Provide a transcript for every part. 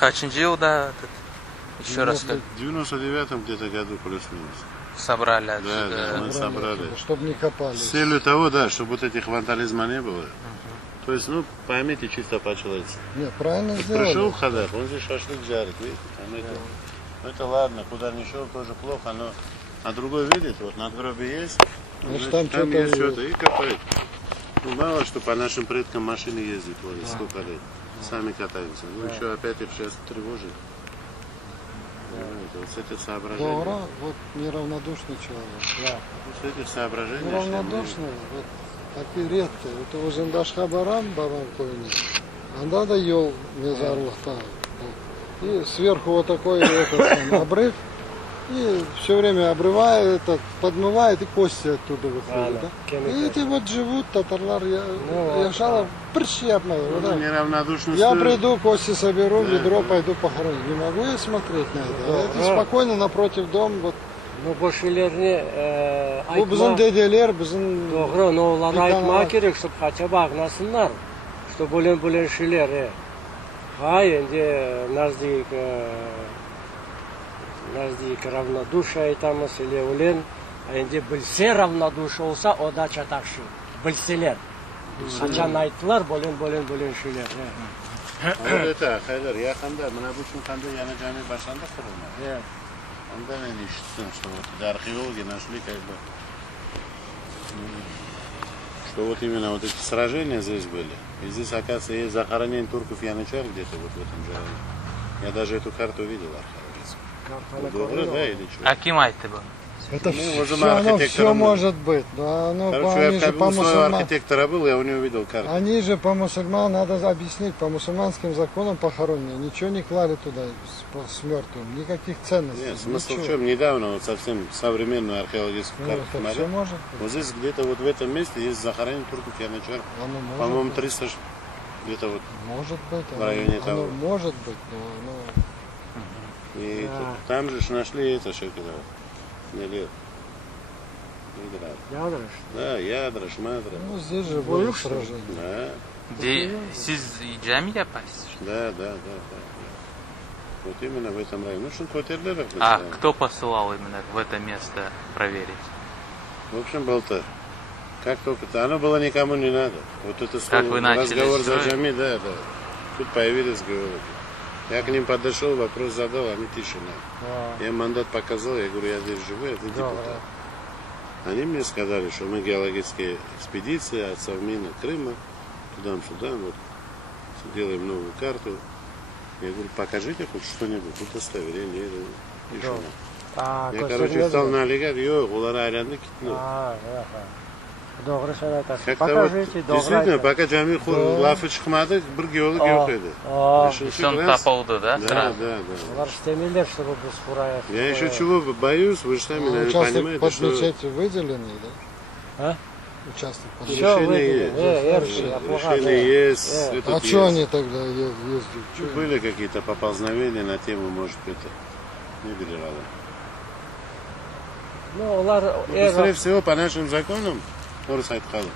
Kaçıncı yılda еще раз как В 99-м где-то году плюс-минус. собрали Да, отсюда. мы собрали. Чтобы не копали. С целью того, да, чтобы вот этих вандализма не было. То есть, ну, поймите чисто по-человечески. Нет, правильно Вот сделали. пришел в Хадах, он здесь шашлык жарит, видите? Там это ладно, куда не шел, тоже плохо, но а другой видит, вот надгробие есть, Значит, значит, там там что-то есть что-то и копает. Ну, мало что по нашим предкам машины ездят, вот, сколько лет. Сами катаемся. Ну, еще опять их сейчас тревожит. Вот с этих соображений. Добро, вот неравнодушный человек. С этих соображений. Неравнодушный, вот такие редкие. Это уже Дашха Барам койни. Анда да ел мезарлахта. И сверху вот такой этот обрыв. И все время обрывает, подмывает, и кости оттуда выходят. Да? И эти вот живут, татарлар, яшала прищепно. Ну, неравнодушно. Я приду, кости соберу, ведро пойду похоронить. Не могу я смотреть на это. Это спокойно напротив дома. Вот. Ну, bu şeylerini Bu bizim dedeler, bizim... Doğru, ne olanı aytma gerek, чтобы хотя бы агнасынlar, что бөлен şeyler. Hay, endi nazdик равнодушие айтамыз, или олен, endi bilse равнодушие olsa, o da çatakşı. Bilseler. Kaçan ayttılar, bölен şeyler. Вот это, Хайдар, я ханда, мы обычно ханда, я на джаме башанда хурма. Анда не ищу, что вот археологи нашли как бы, что вот именно вот эти сражения здесь были. И здесь, оказывается, есть захоронение турков Янычар где-то вот в этом же районе. Я даже эту карту видел археологическую. Да, или что? А кем айтты был? Это Ну, все может быть. Да, оно, Короче, они я же как по бы у своего мусульман... архитектора был, я у него видел карту. Они же по мусульман, надо объяснить, по мусульманским законам похоронены. Ничего не клали туда с мертвым, никаких ценностей. Нет, смысл ничего. в чем? Недавно вот совсем современную археологическую Ну, карту это смотрел. все может быть. Вот здесь где-то вот в этом месте есть захоронение турков Янычар. Оно может По-моему, быть. 300 где-то вот. Может быть, в районе того. оно может быть, но И там же ж нашли это что когда. Нелеп. Yadır. Да, ядра, шмадра. ну, здесь же было сражение. Да, Где siz cami yaparsınız? да. Вот именно в этом районе. Ну, что Котерлеров. А кто посылал именно в это место проверить? В общем, болтар. Как только-то. Оно было никому не надо. Вот это Как вы начали разговор за строить? джами, да. Тут появились геологи. Я к ним подошел, вопрос задал, они тишина. Я мандат показал, я говорю, я здесь живу, это депутат. Они мне сказали, что мы геологические экспедиции от Совмина Крыма, туда-сюда, вот, делаем новую карту. Я говорю, покажите хоть что-нибудь, тут оставили, нет, тишина. Я, короче, стал налегать, улара айранды китну. Doğru söylüyorsun. Как-то вот, действительно, пока джами лафы çıkmadı, bir geolog yok idi. Он топалды, да? Да. Onlar istemiyorlar, чтобы biz buraya... Я еще чего боюсь, вы же сами, наверное, Участок понимаете, под что мечетью выделенный, да? А? Участок под Всё мечетью. выделено. решение есть. и А тут что есть. они тогда ездят? Чё? Были какие-то поползновения на тему, может, это не перерало. Ну, onlar... Быстрее всего, по нашим законам, Орс Айтхалов,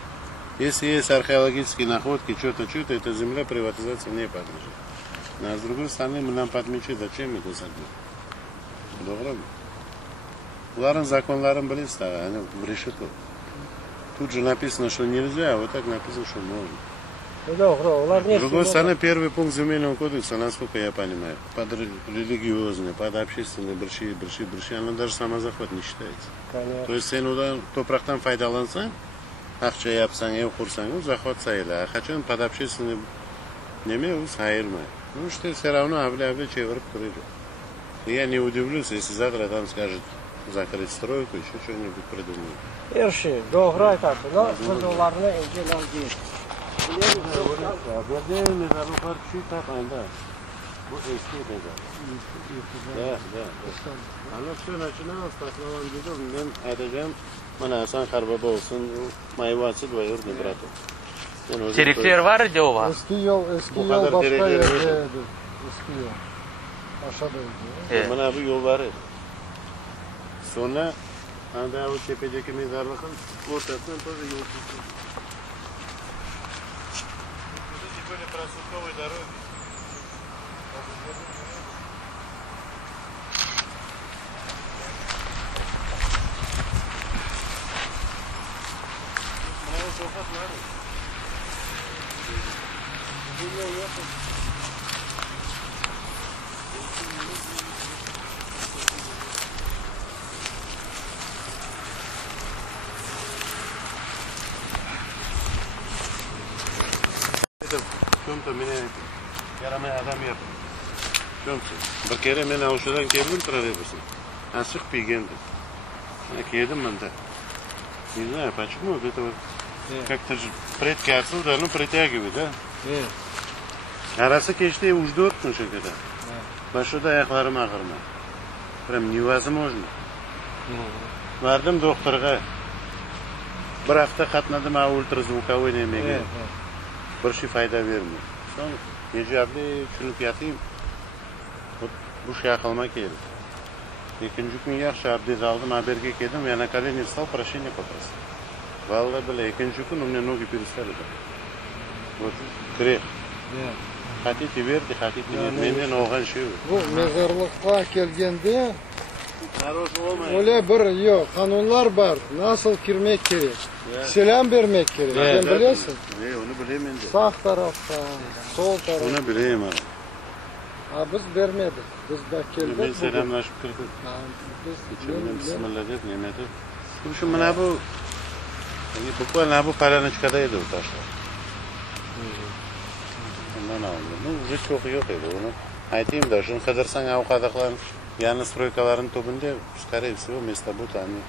если есть археологические находки, что-то, эта земля приватизации не подлежит. А с другой стороны, мы нам подмечать, зачем это забыть. Добро. Ларен законларын білесіз, они решету. Тут же написано, что нельзя, а вот так написано, что можно. Doğru, onlar ne? С другой стороны, первый пункт Земельного кодекса, насколько я понимаю, под религиозный, под общественный, большие, оно даже самозахват не считается. Конечно. То есть, сен одан топырақтан пайдалансаң, ақша япсаң, ев құрсаң, захват sayılır. А қачан под общественный неме, ол сайылмай. Ну, что все равно авля чеверіп тұрады. Я не удивлюсь, если завтра там скажет закрыть стройку, еще что-нибудь придумают. Her şey, doğru aytarsın. Biz onlarını engel aldık. Обладаю мезарухар чуть-чуть, да. Bu eski mezar. Да. Оно все начиналось, по словам дедов, мен айтacağım, mana Hasan Karbaba olsun, Mayvatsı двоюродный bratı. Terikler var ya o var. Eski yol Bu kadar başka dereceler yerde. öyle. Eski yol. Aşağıda gidiyor. Mana bu yol var. Sonra anda o tepedeki mezarlıkın ortasından тоже yol çıkıyor. Были просуховые дороги. yo'q. Tushunsiz? Bir kere men o'shadan keldim trolleybusga. Asiq piygandim. Keldim menda. Не знаю, почему вот это вот как-то же предки отсюда, ну, притягивает, да? Arası keçti 3-4 kun şekilde. Başında ayaklarım ağrıma. Prям невозможно. Vardım doktorga. Bir hafta qatnadim ultrazvukovoy nemaga. Bir şey foyda bermadi. So'ng nejabli tushunib yotayım. Bu şey aqlma keldi. İkinci gün yaxshi abdest aldım, haberga keldim, yana колени встал, прощения попросил. Vallahi billahi ikinci gün у меня ноги перестали. Вот грех. Хотите верьте, хотите нет. Mendan olgan şey bu. Bu mezarlıkta kelgende Sarhoş olmayın. öyle bir yok, kanunlar var. Nasıl girmek gerek? Selam vermek gerek. Sen biliyorsun. Onu bileyim ben de. Sağ taraftan, sol taraftan. Onu bileyim abi. Ha, biz vermedik. Biz de geldik. Ben selamlaşıp kırdık. İçimden bismillah deyip nimet. Şu mana bu bukvalno bu palanachkadaydi bu taşlar. Ondan aldım. Ну, уже çok yok edi onu. Aytayım da şunu qidirsan avqadaqlar yani stroykaların tubunda, скорее всего, место будут они.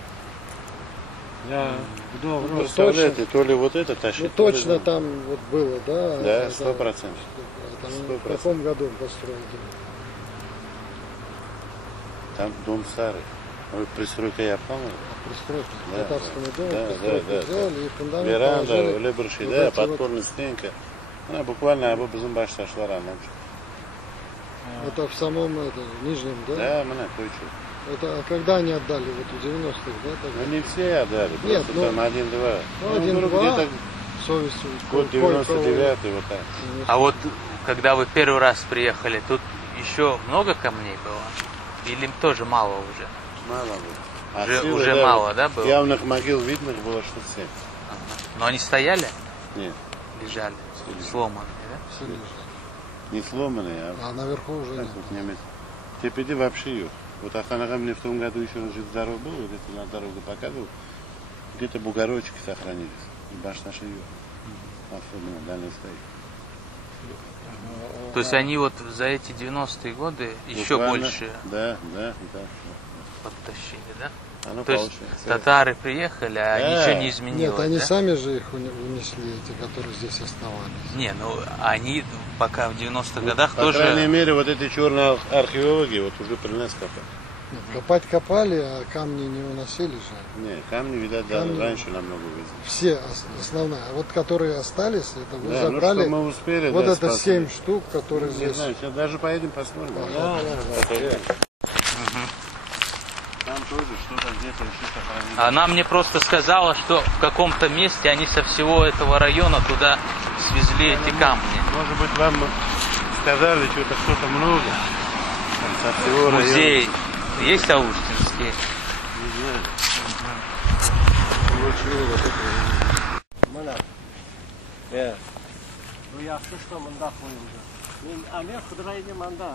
Представляете, то ли вот это тащит. Ну, точно там вот было, да? Да, 100%. В каком году построили? Там дом старый. Ой, пристройка yapılmadı. Пристройка. Да, Татарскому дому да, пристройку да, сделали и фундамент Веранда, положили. öyle bir şey de, подпорная стенка. Ana bukvalno bu bizim baş taşlar anlamış. Это в самом нижнем, да? Да, mana koyucu. Это когда они отдали? Вот в 90-х, да? Тогда? Ну не все отдали, Нет, просто ну, там один-два. Ну, один-два. Где-то Совестью. год 99-й вот так. А вот когда вы первый раз приехали, тут еще много камней было? Или тоже мало уже? Мало было. Уже мало, да, было? Явных могил видных было штук 7. Но они стояли? Нет, Лежали? Сломанные, да? Все лежат. не сломанные, А наверху уже так нет. вот немец. Теперь вообще ее. Вот Аханага мне в том году еще жив-здоров был, вот это на дорогу показывал. Где-то бугорочки сохранились. И баш наши ее. Особенно дальний стоит. То есть они вот за эти 90-е годы еще Буквально, больше Да. подтащили, да? Оно То есть получается. татары приехали, а Да. ничего не Нет, изменилось, они да? сами же их унесли, эти, которые здесь оставались. Не, ну они пока в 90-х годах По крайней тоже... мере, вот эти черные археологи вот уже при нас копают. Нет, копать копали, а камни не уносили же. Не, камни, видать, даже Камни. раньше намного везли. Все основные. А вот которые остались, это вы Да, ну забрали. что мы успели, Вот да, это спасли. 7 штук, которые Не здесь. знаю, сейчас даже поедем посмотрим. Там тоже что-то где-то еще сохранилось. Она мне просто сказала, что в каком-то месте они со всего этого района туда свезли эти камни. Может быть, вам сказали что-то много. Со всего района. Музей есть Аустинский? Не знаю. Mana. Bu yaxshi что munda qo'yildi. Men qidiraydi manda.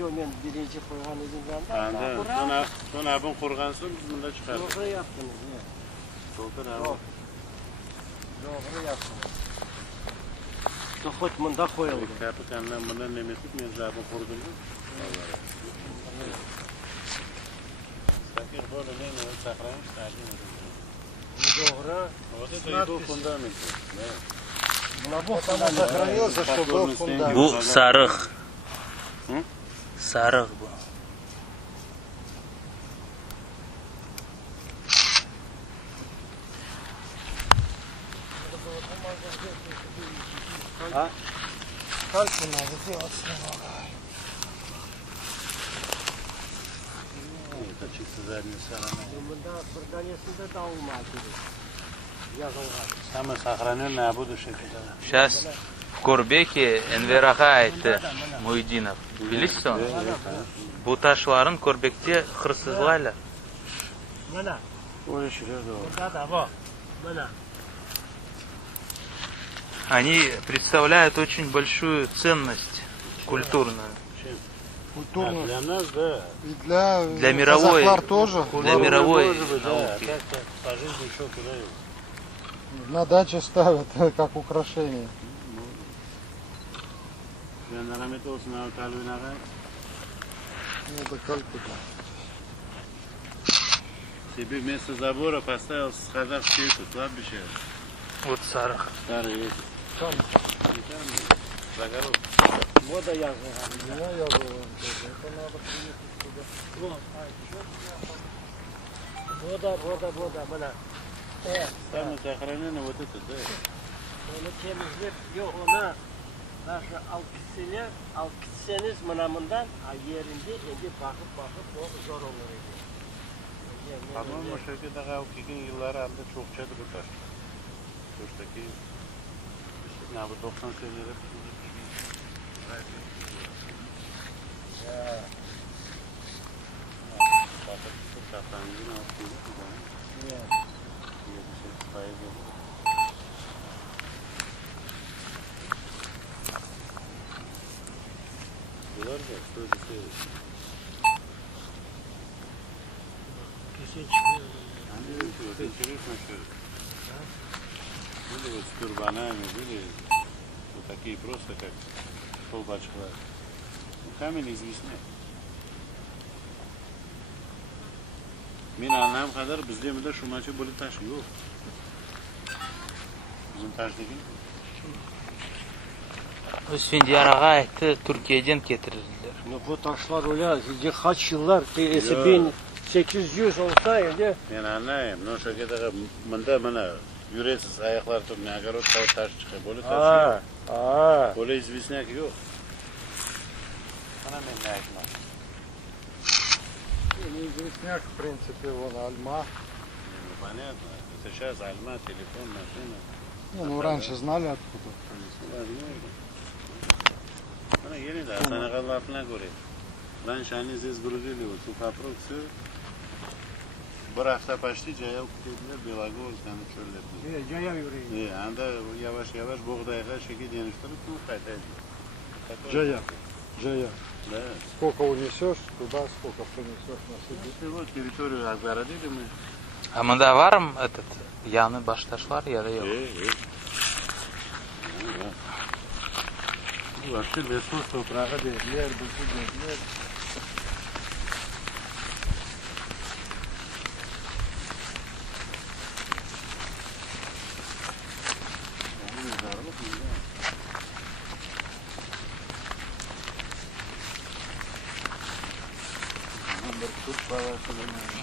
Yo'q, men birinchi qo'ygan edim manda. Sonra abim qurgan so'ng biz bunda chiqardik. To'g'ri yaptınız. To'g'ri yaptınız. To'xot munda qo'yildi. Kapitandan bundan nemetib men zabim qurdim. Таких более-менее сохранить один. To'g'ri. Вот это и был фундамент. Там сохранился, что был фундамент. Bu sarık. Hı? Sarık bu. Дальше надо делать немного. Это чисто задняя сторона. Bunda bir danesinde dağılmadı. Yazılgan. Самое сохраненное будущее. Сейчас в Корбеке Enver Ağa aytты Muhyiddinov. Bilirsin onu? Bu taşların Korbek'te hırsızlarla. Mana. Ой, Сережа. Burada da bak. Mana. Они представляют очень большую ценность культурную. Культурно. Для нас, да. И для мировой- казахлар тоже. Для мировой Может быть, да. науки. Так-то по жизни еще куда его. На даче ставят как украшение. Ben rahmet olsun abi talvina. Надо калькулятор. Себе вместо забора поставил с хода в сетку, кладбище. Вот сарых. Старый есть. Там Загород. Вода я меня я был, это надо приехать туда. Вода, бana. Там сохранено вот это, да. Onu temizlep, yok ona naşı alkitseniz mınamından yerinde indi bakıp o zor olur idi. Tamam mı şöyle daha o kikin yılları aldı çok çadı bu taş. Kuştaki ne bu 90 seneleri bakıp bu satangın altında Bunlar da böyle Kesin çıkıyor. Вот интересно, что были вот с турбанами, были вот такие просто как полбачка. Камень известный. Men anlam kadar bizde mi de şu maçı böyle taş yok. Bizim taş değil. Üsfendiyar'a aytdı, Türkiye'den getirildiler. Bu taşlar öyle kaç yıllar esi 1800 olsa indi. Ben anlayayım. No şu kadar mında bana yüreksiz ayaklar tutmuyor. Agar o taş çıkıyor. Böyle taş yok. Böyle известняк yok. Bana ne aytmaz. Известняк, в принципе, вон Альма. Понятно. Это сейчас Альма, телефон, машина. Не, ну раньше знали откуда. Возможно. Bana yeni de sana kalafına göre. Ben şani ziz gruzili o su kaproksu. Bir hafta başlı caya okuduğumda Belagos yani çöllerdi. Caya yüreği. Anda yavaş yavaş buğdayga şekil yeniştirip su kaytaydı. Джая. Да. Сколько унесешь, туда сколько принесешь на себе. Вот территорию огородили мы. А мында var mı этот yanı baştaşlar ya da yok? Вообще лесу, что проходит. Лер, бутылек, лер.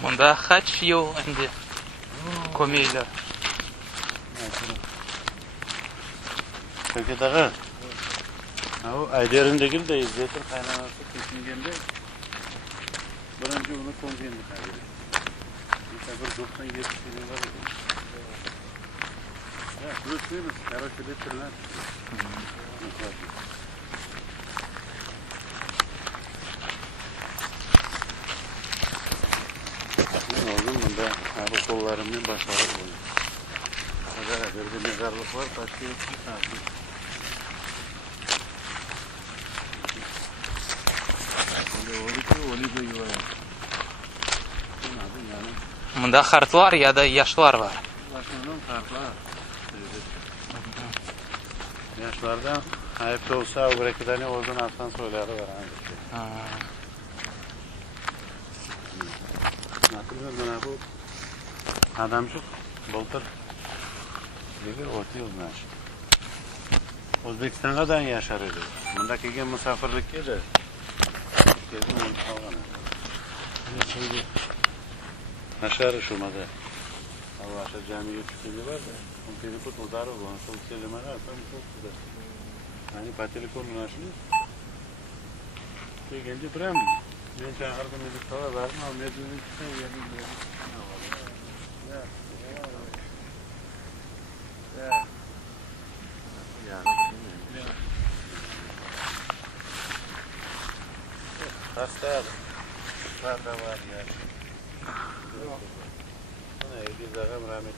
Mında kaç yıl endi komeyler. Peki dağı. O Ayder'indeki de izletir kaynanası kesilgende. Birinci onu kongendi tabii. Bir 97 yılı var. Ya, plüs-minus, короче, лет 13. Ne oldu bunda? Bu kollarımın başarılı oluyor. Böyle mezarlık var, başka yok ki tabii. Mında kartlar ya da yaşlar var. Başından kartlar. Yaşlardan ayıpta olsa o bırakıdani oradan alttan soyları var. Hatırlıyorum ben bu adamcık boltar bir 30 yıl naş. O'zbekistonga da yaşar edi. Bunda kelgan musofirlikka da keldim o'lib qolgan. Nashar shumada. Avasha jamiga tushgani bor-da. Un telefon udarib, onu sol kelimani atam to'qdi. Hani pa telefon nashni. Kelganda biram men chaqirdim edi, to'g'ri barmi, olmaydi chiqsa yerni. Hasta var ya. Buna evde zagam rahmet.